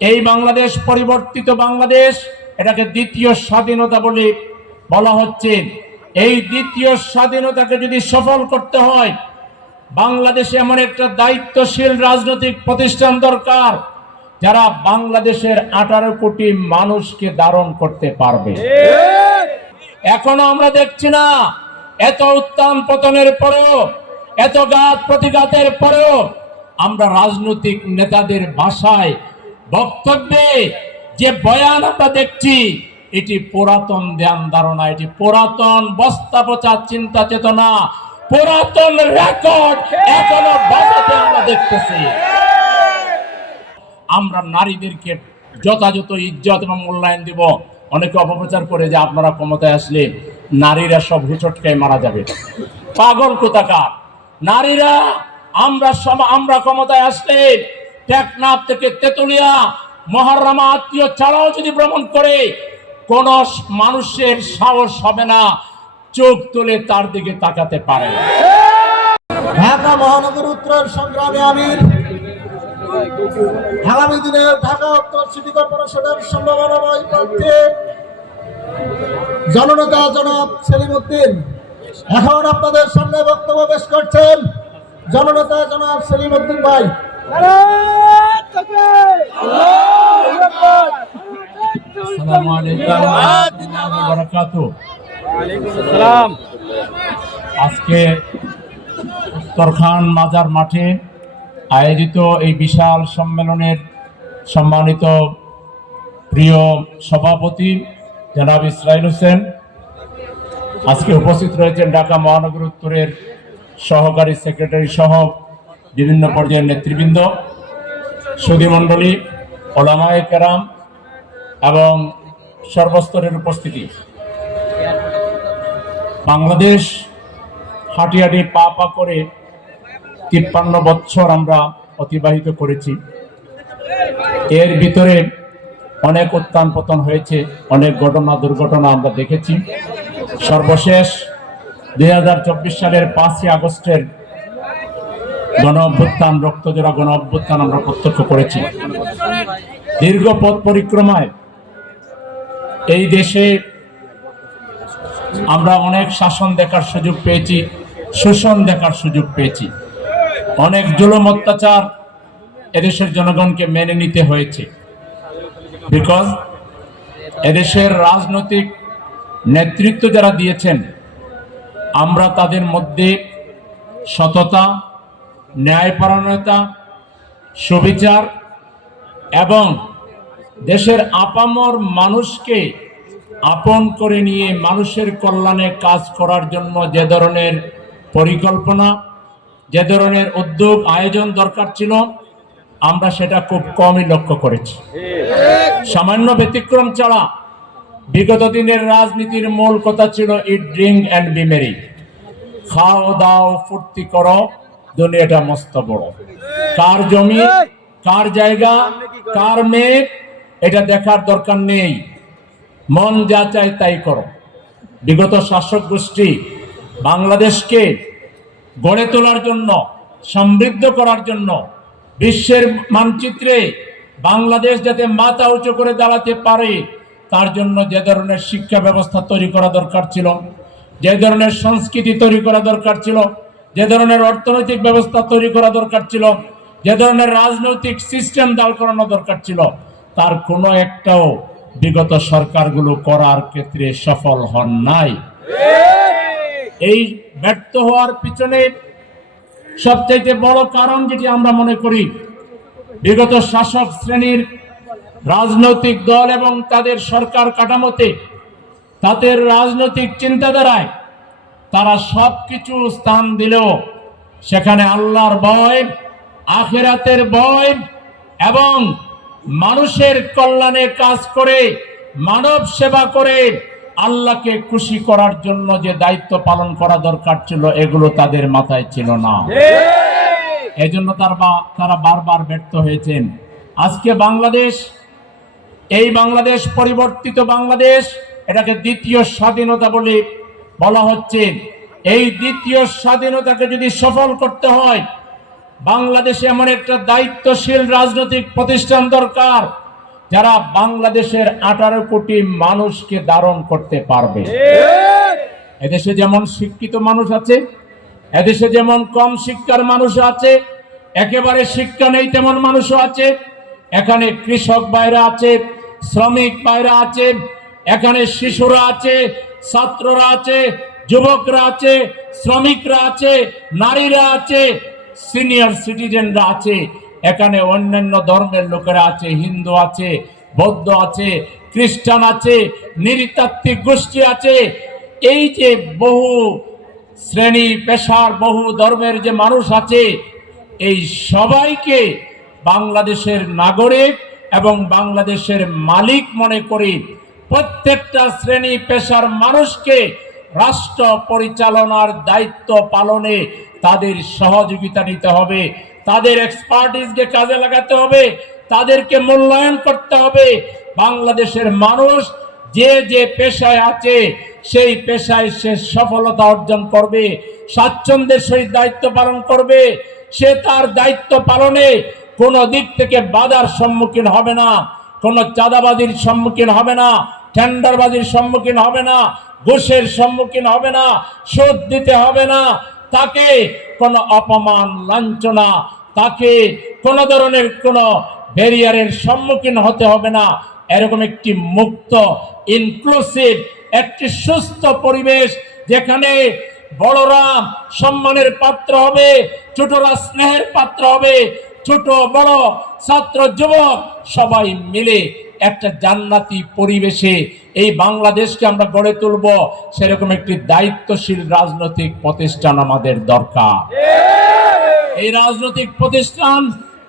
এই বাংলাদেশ, পরিবর্তিত বাংলাদেশ, এটাকে দ্বিতীয় স্বাধীনতা বলে বলা হচ্ছে। এই দ্বিতীয় স্বাধীনতাকে যদি সফল করতে হয়, বাংলাদেশে এমন একটা দায়িত্বশীল রাজনৈতিক প্রতিষ্ঠান দরকার, যারা বাংলাদেশের আঠারো কোটি মানুষকে ধারণ করতে পারবে। এখনও আমরা দেখছি না, এত উত্থান পতনের পরেও, এত ঘাত প্রতিঘাতের পরেও আমরা রাজনৈতিক নেতাদের ভাষায় বক্তব্যে যে বয়ান আমরা দেখছি, এটি পুরাতন ধ্যান ধারণা, এটি পুরাতন বস্তা চিন্তা চেতনা, পুরাতন রেকর্ড এখনও বাজাতে আমরা দেখতেছি। আমরা নারীদেরকে যথাযথ ইজ্জত এবং মূল্যায়ন দিব। অনেকে অপপ্রচার করে যে আপনারা ক্ষমতায় আসলে নারীরা সব হুচটকায় মারা যাবে। পাগল কোথাকার? নারীরা, আমরা আমরা ক্ষমতায় আসলে টেকনাফ থেকে তেতুলিয়া মহারামা আত্মীয় ছাড়াও যদি ভ্রমণ করে, কোন মানুষের সাহস হবে না, চোখ তুলে তার দিকে তাকাতে পারে। ঢাকা মহানগর উত্তর সংগ্রামে আমির আগামী দিনে ঢাকা উত্তর সিটি কর্পোরেশনের সম্ভাবনাময় প্রার্থী জননেতা জনাব সেলিম উদ্দিন। এখন আপনাদের সামনে বক্তব্য পেশ করছেন জননেতা জনাব সেলিম উদ্দিন ভাই। আজকে উত্তরখান মাজার মাঠে আয়োজিত এই বিশাল সম্মেলনের সম্মানিত প্রিয় সভাপতি জনাব ইসরাইল হোসেন। আজকে উপস্থিত রয়েছেন ঢাকা মহানগর উত্তরের সহকারী সেক্রেটারি সহ বিভিন্ন পর্যায়ের নেতৃবৃন্দ সুধীমণ্ডলী ওলামায়ে কেরাম এবং সর্বস্তরের উপস্থিতি। বাংলাদেশ হাঁটি হাঁটি পা পা করে তিপ্পান্ন বছর আমরা অতিবাহিত করেছি। এর ভিতরে অনেক উত্থান পতন হয়েছে, অনেক ঘটনা দুর্ঘটনা আমরা দেখেছি। সর্বশেষ দু হাজার চব্বিশ সালের পাঁচই আগস্টের গণ অভ্যুত্থান রক্তজোড়া গণ অভ্যুত্থান আমরা প্রত্যক্ষ করেছি। দীর্ঘ পথ পরিক্রমায় এই দেশে আমরা অনেক শাসন দেখার সুযোগ পেয়েছি, শোষণ দেখার সুযোগ পেয়েছি। অনেক জুলম, অত্যাচার এদেশের জনগণকে মেনে নিতে হয়েছে। বিকজ এদেশের রাজনৈতিক নেতৃত্ব যারা দিয়েছেন, আমরা তাদের মধ্যে সততা ন্যায়পরায়ণতা, সুবিচার এবং দেশের আপামর মানুষকে আপন করে নিয়ে মানুষের কল্যাণে কাজ করার জন্য যে ধরনের পরিকল্পনা, যে ধরনের উদ্যোগ, আয়োজন দরকার ছিল, আমরা সেটা খুব কমই লক্ষ্য করেছি। সামান্য ব্যতিক্রম ছাড়া বিগত দিনের রাজনীতির মূল কথা ছিল ইট ড্রিঙ্ক অ্যান্ড বিমেরি খাও, দাও, ফুর্তি করো দুনিয়াটা মস্ত বড়। কার জমি কার জায়গা কার মেঘ এটা দেখার দরকার নেই। মন যা চায় তাই করো। বিগত শাসক গোষ্ঠী বাংলাদেশকে গড়ে তোলার জন্য সমৃদ্ধ করার জন্য বিশ্বের মানচিত্রে বাংলাদেশ যাতে মাথা উঁচু করে দাঁড়াতে পারে তার জন্য যে ধরনের শিক্ষা ব্যবস্থা তৈরি করা দরকার ছিল যে ধরনের সংস্কৃতি তৈরি করা দরকার ছিল যে ধরনের অর্থনৈতিক ব্যবস্থা তৈরি করা দরকার ছিল, যে ধরনের রাজনৈতিক সিস্টেম দাঁড় করানো দরকার ছিল, তার কোনো একটাও বিগত সরকারগুলো করার ক্ষেত্রে সফল হন নাই। এই ব্যর্থ হওয়ার পিছনে সবচাইতে বড় কারণ যেটি আমরা মনে করি, বিগত শাসক শ্রেণির রাজনৈতিক দল এবং তাদের সরকার কাঠামোতে তাদের রাজনৈতিক চিন্তাধারায় তারা সব কিছু স্থান দিলেও সেখানে আল্লাহর ভয় আখেরাতের ভয় এবং মানুষের কল্যাণে কাজ করে মানব সেবা করে আল্লাহকে খুশি করার জন্য যে দায়িত্ব পালন করা দরকার ছিল এগুলো তাদের মাথায় ছিল না। এই জন্য তার তারা বারবার ব্যর্থ হয়েছেন। আজকে বাংলাদেশ এই বাংলাদেশ পরিবর্তিত বাংলাদেশ এটাকে দ্বিতীয় স্বাধীনতা বলে বলা হচ্ছে, এই দ্বিতীয় স্বাধীনতাকে যদি সফল করতে হয়, বাংলাদেশে এমন একটা দায়িত্বশীল রাজনৈতিক প্রতিষ্ঠান দরকার, যারা বাংলাদেশের আঠারো কোটি মানুষকে ধারণ করতে পারবে। এদেশে যেমন শিক্ষিত মানুষ আছে, এদেশে যেমন কম শিক্ষার মানুষ আছে, একেবারে শিক্ষা নেই তেমন মানুষও আছে, এখানে কৃষক বাইরা আছে, শ্রমিক বাইরা আছে, এখানে শিশুরা আছে ছাত্ররা আছে, যুবকরা আছে, শ্রমিকরা আছে, নারীরা আছে, সিনিয়র সিটিজেনরা আছে, এখানে অন্যান্য ধর্মের লোকেরা আছে, হিন্দু আছে, বৌদ্ধ আছে, খ্রিস্টান আছে, নৃতাত্ত্বিক গোষ্ঠী আছে। এই যে বহু শ্রেণি, পেশার, বহু ধর্মের যে মানুষ আছে, এই সবাইকে বাংলাদেশের নাগরিক এবং বাংলাদেশের মালিক মনে করি প্রত্যেকটা শ্রেণি পেশার মানুষকে রাষ্ট্র পরিচালনার দায়িত্ব পালনে তাদের সহযোগিতা নিতে হবে। তাদের এক্সপার্টিসকে কাজে লাগাতে হবে, তাদেরকে মূল্যায়ন করতে হবে। বাংলাদেশের মানুষ যে যে পেশায় আছে, সেই পেশায় সে সফলতা অর্জন করবে, স্বাচ্ছন্দ্যের সহিত দায়িত্ব পালন করবে। সে তার দায়িত্ব পালনে কোনো দিক থেকে বাধার সম্মুখীন হবে না, কোনো চাঁদাবাজির সম্মুখীন হবে না। টেন্ডারবাজির সম্মুখীন হবে না, ঘুষের সম্মুখীন হবে না, সুদ দিতে হবে না। তাকে কোনো অপমান, লাঞ্ছনা, তাকে কোনো ধরনের কোনো ব্যারিয়ারের সম্মুখীন হতে হবে না। এরকম একটি মুক্ত ইনক্লুসিভ একটি সুস্থ পরিবেশ যেখানে বড়রা সম্মানের পাত্র হবে, ছোটরা স্নেহের পাত্র হবে, ছোট, বড়, ছাত্র, যুবক সবাই মিলে একটা জান্নাতি পরিবেশে এই বাংলাদেশকে আমরা গড়ে তুলব সেরকম একটি দায়িত্বশীল রাজনৈতিক প্রতিষ্ঠান আমাদের দরকার। এই রাজনৈতিক প্রতিষ্ঠান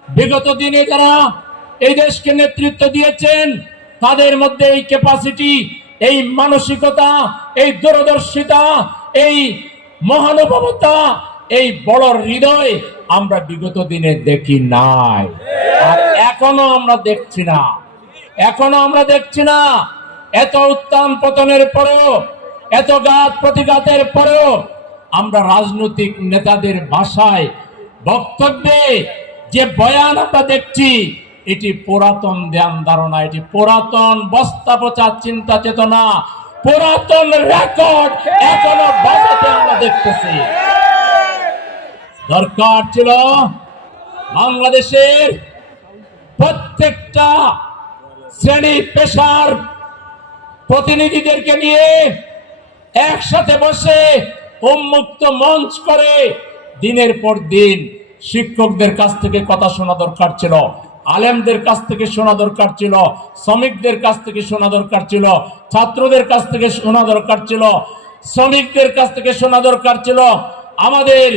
বিগত দিনে যারা এই দেশকে নেতৃত্ব দিয়েছেন তাদের মধ্যে এই ক্যাপাসিটি এই মানসিকতা এই দূরদর্শিতা এই মহানুভবতা এই বড় হৃদয় আমরা বিগত দিনে দেখি নাই। আর এখনও আমরা দেখছি না। এখনও আমরা দেখছি না। এত উত্থান পতনের পরেও, এত ঘাত প্রতিঘাতের পরেও আমরা রাজনৈতিক নেতাদের ভাষায় বক্তব্যে যে বয়ান আমরা দেখছি, এটি পুরাতন ধ্যান ধারণা, এটি পুরাতন বস্তা চিন্তা চেতনা, পুরাতন রেকর্ড এখনও বাজাতে আমরা দেখতেছি। দরকার ছিল বাংলাদেশের প্রত্যেকটা শ্রেণি পেশার প্রতিনিধিদেরকে নিয়ে একসাথে বসে উন্মুক্ত মঞ্চ করে দিনের পর দিন শিক্ষকদের কাছ থেকে কথা শোনা দরকার ছিল, আলেমদের কাছ থেকে শোনা দরকার ছিল, শ্রমিকদের কাছ থেকে শোনা দরকার ছিল, ছাত্রদের কাছ থেকে শোনা দরকার ছিল, শ্রমিকদের কাছ থেকে শোনা দরকার ছিল। আমাদের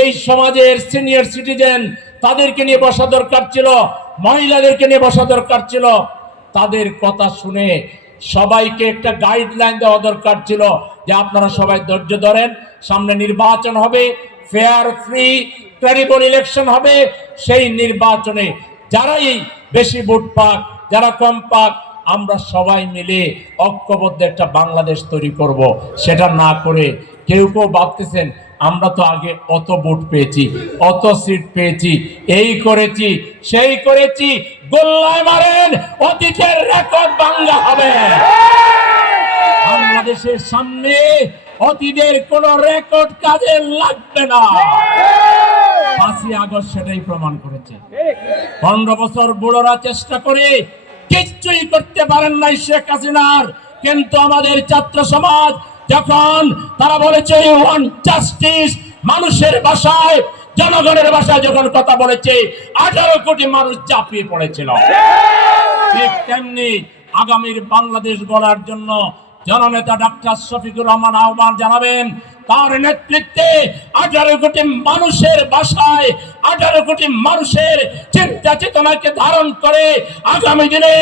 এই সমাজের সিনিয়র সিটিজেন তাদেরকে নিয়ে বসা দরকার ছিল, মহিলাদেরকে নিয়ে বসা দরকার ছিল। তাদের কথা শুনে সবাইকে একটা গাইডলাইন দেওয়া দরকার ছিল যে আপনারা সবাই ধৈর্য ধরেন, সামনে নির্বাচন হবে ফেয়ার ফ্রি ক্রেডিবল ইলেকশন হবে, সেই নির্বাচনে যারাই বেশি ভোট পাক, যারা কম পাক, আমরা সবাই মিলে ঐক্যবদ্ধ একটা বাংলাদেশ তৈরি করব। সেটা না করে কেউ কেউ ভাবতেছেন আমরা তো আগে অত ভোট পেয়েছি, অত সিট পেয়েছি, এই করেছি, সেই করেছি, গোল্লায় মারেন, অতীতের রেকর্ড বাংলা হবে। বাংলাদেশের সামনে অতীতের কোন রেকর্ড কাজে লাগবে না। পাঁচই আগস্ট সেটাই প্রমাণ করেছে। পনেরো বছর বুড়োরা চেষ্টা করে কিচ্ছুই করতে পারেন নাই শেখ হাসিনার, কিন্তু আমাদের ছাত্র সমাজ যখন তারা বলেছে ওয়ান জাস্টিস মানুষের ভাষায়, জনগণের ভাষায় যখন কথা বলেছে, আঠারো কোটি মানুষ চাপিয়ে পড়েছিল। ঠিক তেমনি আগামীর বাংলাদেশ গড়ার জন্য জননেতা ডাক্তার শফিকুর রহমান আহ্বান জানাবেন। তার নেতৃত্বে আঠারো কোটি মানুষের বাসায় আঠারো কোটি মানুষের চিন্তা চেতনাকে ধারণ করে আগামী দিনে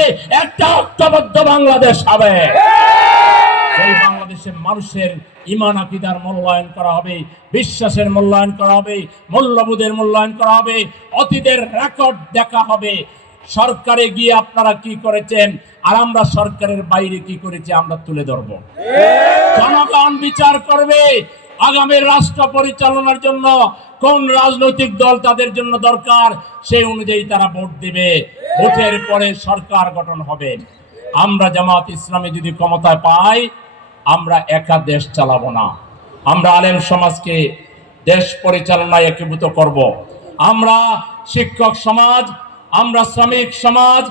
একটা ঐক্যবদ্ধ বাংলাদেশ হবে। বাংলাদেশের মানুষের ইমান আকিদার মূল্যায়ন করা হবে, বিশ্বাসের মূল্যায়ন করা হবে, মূল্যবোধের মূল্যায়ন করা হবে, অতীতের রেকর্ড দেখা হবে। সরকারে গিয়ে আপনারা কি করেছেন? আর আমরা সরকারের বাইরে কি করেছি আমরা তুলে ধরবো। জনগণ বিচার করবে আগামী রাষ্ট্র পরিচালনার জন্য, কোন রাজনৈতিক দল তাদের জন্য দরকার সেই অনুযায়ী তারা ভোট দিবে। ভোটের পরে সরকার গঠন হবে। আমরা জামাত ইসলামী যদি ক্ষমতায় পাই আমরা একা দেশ চালাবো না আমরা আলেম সমাজকে দেশ পরিচালনায় একীভূত করব। আমরা শিক্ষক সমাজ, আমরা শ্রমিক সমাজ,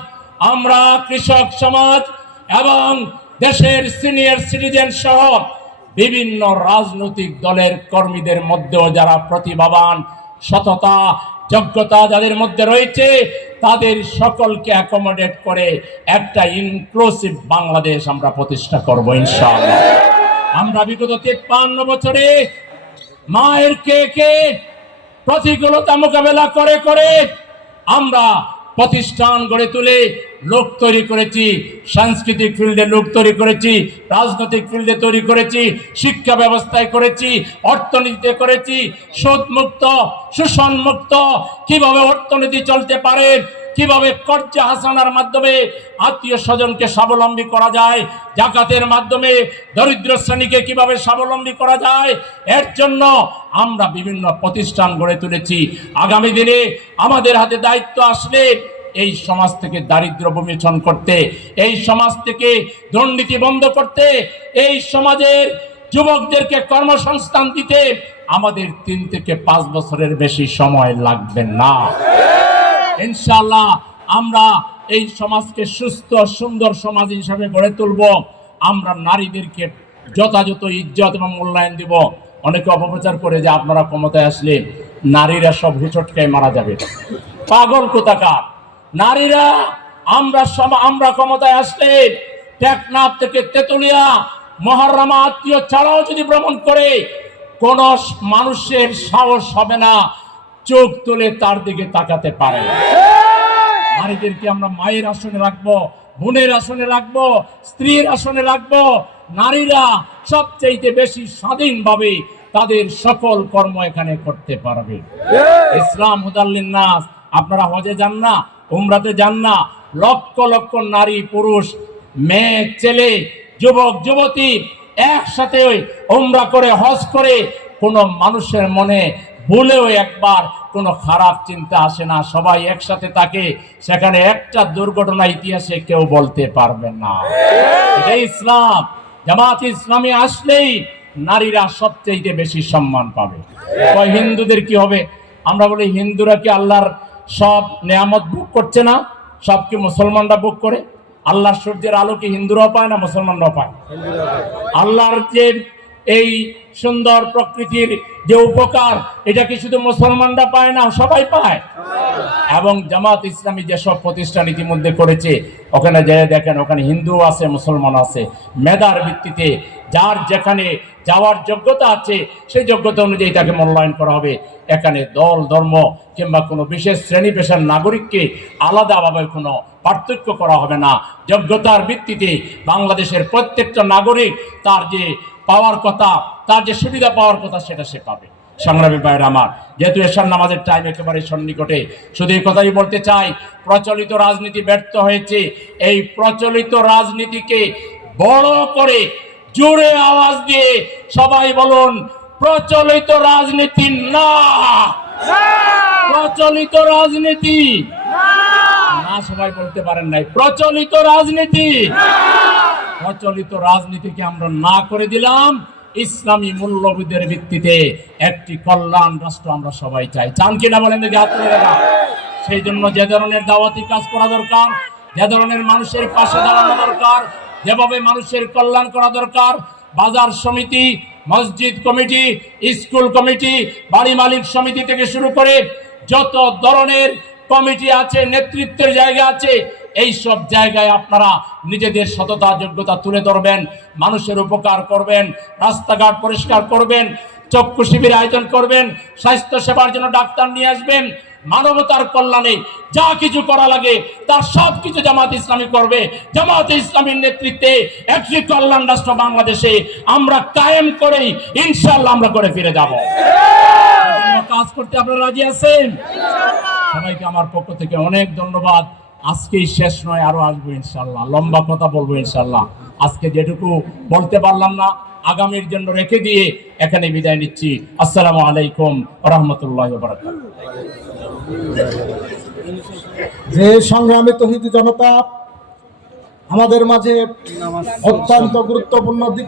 আমরা কৃষক সমাজ এবং দেশের সিনিয়র সিটিজেন সহ বিভিন্ন রাজনৈতিক দলের কর্মীদের মধ্যেও যারা প্রতিভাবান, সততা, যোগ্যতা যাদের মধ্যে রয়েছে তাদের সকলকে অ্যাকোমোডেট করে একটা ইনক্লুসিভ বাংলাদেশ আমরা প্রতিষ্ঠা করব, ইনশাআল্লাহ। আমরা বিগত তিপ্পান্ন বছরে মায়ের কে কে প্রতিকূলতা মোকাবেলা করে করে আমরা প্রতিষ্ঠান গড়ে তুলে লোক তৈরি করেছি, সাংস্কৃতিক ফিল্ডে লোক তৈরি করেছি, রাজনৈতিক ফিল্ডে তৈরি করেছি, শিক্ষা ব্যবস্থায় করেছি, অর্থনীতিতে করেছি সুদ মুক্ত শোষণ মুক্ত কীভাবে অর্থনীতি চলতে পারে কীভাবে কর্জা হাসানার মাধ্যমে আত্মীয় স্বজনকে স্বাবলম্বী করা যায়, জাকাতের মাধ্যমে দরিদ্র শ্রেণীকে কীভাবে স্বাবলম্বী করা যায়, এর জন্য আমরা বিভিন্ন প্রতিষ্ঠান গড়ে তুলেছি। আগামী দিনে আমাদের হাতে দায়িত্ব আসলে এই সমাজ থেকে দারিদ্র বিমোচন করতে, এই সমাজ থেকে দুর্নীতি বন্ধ করতে, এই সমাজের যুবকদেরকে কর্মসংস্থান দিতে আমাদের তিন থেকে পাঁচ বছরের বেশি সময় লাগবে না। ইনশাল্লাহ আমরা এই সমাজকে সুস্থ, সুন্দর সমাজ হিসাবে গড়ে তুলব। আমরা নারীদেরকে যথাযথ ইজ্জত এবং মূল্যায়ন দিব। অনেকে অপপ্রচার করে যে আপনারা ক্ষমতায় আসলে নারীরা সব হুচটকায় মারা যাবে। পাগল কোথাকার? নারীরা আমরা আমরা ক্ষমতায় আসলে টেকনাফ থেকে তেতুলিয়া, মহারামা আত্মীয় ছাড়াও যদি ভ্রমণ করে, কোন মানুষের সাহস হবে না। চোখ তুলে তার দিকে তাকাতে পারে নারীদেরকে আমরা মায়ের আসনে রাখব বোনের আসনে রাখব স্ত্রীর আসনে রাখব। নারীরা সবচেয়ে বেশি স্বাধীনভাবে তাদের সকল কর্ম এখানে করতে পারবে। ইসলাম নাস আপনারা হজে যান না উমরাতে যান না। লক্ষ লক্ষ নারী পুরুষ মেয়ে ছেলে যুবক যুবতী একসাথে ওই উমরা করে হজ করে কোনো মানুষের মনে ভুলেও একবার কোনো খারাপ চিন্তা আসে না। সবাই একসাথে থাকে, সেখানে একটা দুর্ঘটনা ইতিহাসে কেউ বলতে পারবে না। ইসলাম। জামাত ইসলামী আসলেই নারীরা সবচেয়ে বেশি সম্মান পাবে। হিন্দুদের কি হবে? আমরা বলি, হিন্দুরা কি আল্লাহর সব নেয়ামত বুক করছে না? সব কি মুসলমানরা বুক করে? আল্লাহর সূর্যের আলো কি হিন্দুরাও পায় না মুসলমানরাও পায়? আল্লাহর যে এই সুন্দর প্রকৃতির যে উপকার, এটা কি শুধু মুসলমানরা পায় না, সবাই পায়? এবং জামাত ইসলামী যেসব প্রতিষ্ঠান ইতিমধ্যে করেছে, ওখানে যে দেখেন, ওখানে হিন্দু আছে মুসলমান আছে। মেধার ভিত্তিতে যার যেখানে যাওয়ার যোগ্যতা আছে, সেই যোগ্যতা অনুযায়ী তাকে মূল্যায়ন করা হবে। এখানে দল, ধর্ম কিংবা কোনো বিশেষ শ্রেণি পেশার নাগরিককে আলাদাভাবে কোনো পার্থক্য করা হবে না। যোগ্যতার ভিত্তিতে বাংলাদেশের প্রত্যেকটা নাগরিক তার যে পাওয়ার কথা, তার যে সুবিধা পাওয়ার কথা সেটা সে পাবে। সংগ্রামী ভাইয়ের আমার, যেহেতু এসার নামাজের টাইম একেবারে সন্নিকটে, শুধু এই কথাই বলতে চাই, প্রচলিত রাজনীতি ব্যর্থ হয়েছে। এই প্রচলিত রাজনীতিকে বড় করে জোরে আওয়াজ দিয়ে সবাই বলুন, প্রচলিত রাজনীতি না। প্রচলিত রাজনীতি না, সবাই বলতে পারেন নাই। প্রচলিত রাজনীতি প্রচলিত রাজনীতিকে আমরা না করে দিলাম। ইসলামী মূল্যবোধের ভিত্তিতে একটি কল্যাণ রাষ্ট্র আমরা সবাই চাই। চান কিনা বলেন দেখি। সেই জন্য যে ধরনের দাওয়াতি কাজ করা দরকার, যে ধরনের মানুষের পাশে দাঁড়ানো দরকার যেভাবে মানুষের কল্যাণ করা দরকার, বাজার সমিতি, মসজিদ কমিটি, স্কুল কমিটি, বাড়ি মালিক সমিতি থেকে শুরু করে যত ধরনের কমিটি আছে, নেতৃত্বের জায়গা আছে এই সব জায়গায় আপনারা নিজেদের সততা, যোগ্যতা তুলে ধরবেন, মানুষের উপকার করবেন, রাস্তাঘাট পরিষ্কার করবেন, চক্ষু শিবির আয়োজন করবেন স্বাস্থ্য সেবার জন্য ডাক্তার নিয়ে আসবেন মানবতার কল্যাণে যা কিছু করা লাগে তার সব কিছু জামাত ইসলামী করবে। জামাত ইসলামীর নেতৃত্বে একটি কল্যাণ রাষ্ট্র বাংলাদেশে আমরা কায়েম করেই ইনশাল্লাহ আমরা করে ফিরে যাব। কাজ করতে আপনারা রাজি আছেন? সবাইকে আমার পক্ষ থেকে অনেক ধন্যবাদ। আজকেই শেষ নয় আরও আসব ইনশাল্লাহ লম্বা কথা বলব ইনশাল্লাহ আজকে যেটুকু বলতে পারলাম না আগামীর জন্য রেখে দিয়ে এখানে বিদায় নিচ্ছি। আসসালামু আলাইকুম রহমতুল্লাহ বারাকাতুহু। যে সংগ্রামী তহিদ জনতা আমাদের মাঝে অত্যন্ত গুরুত্বপূর্ণ দিক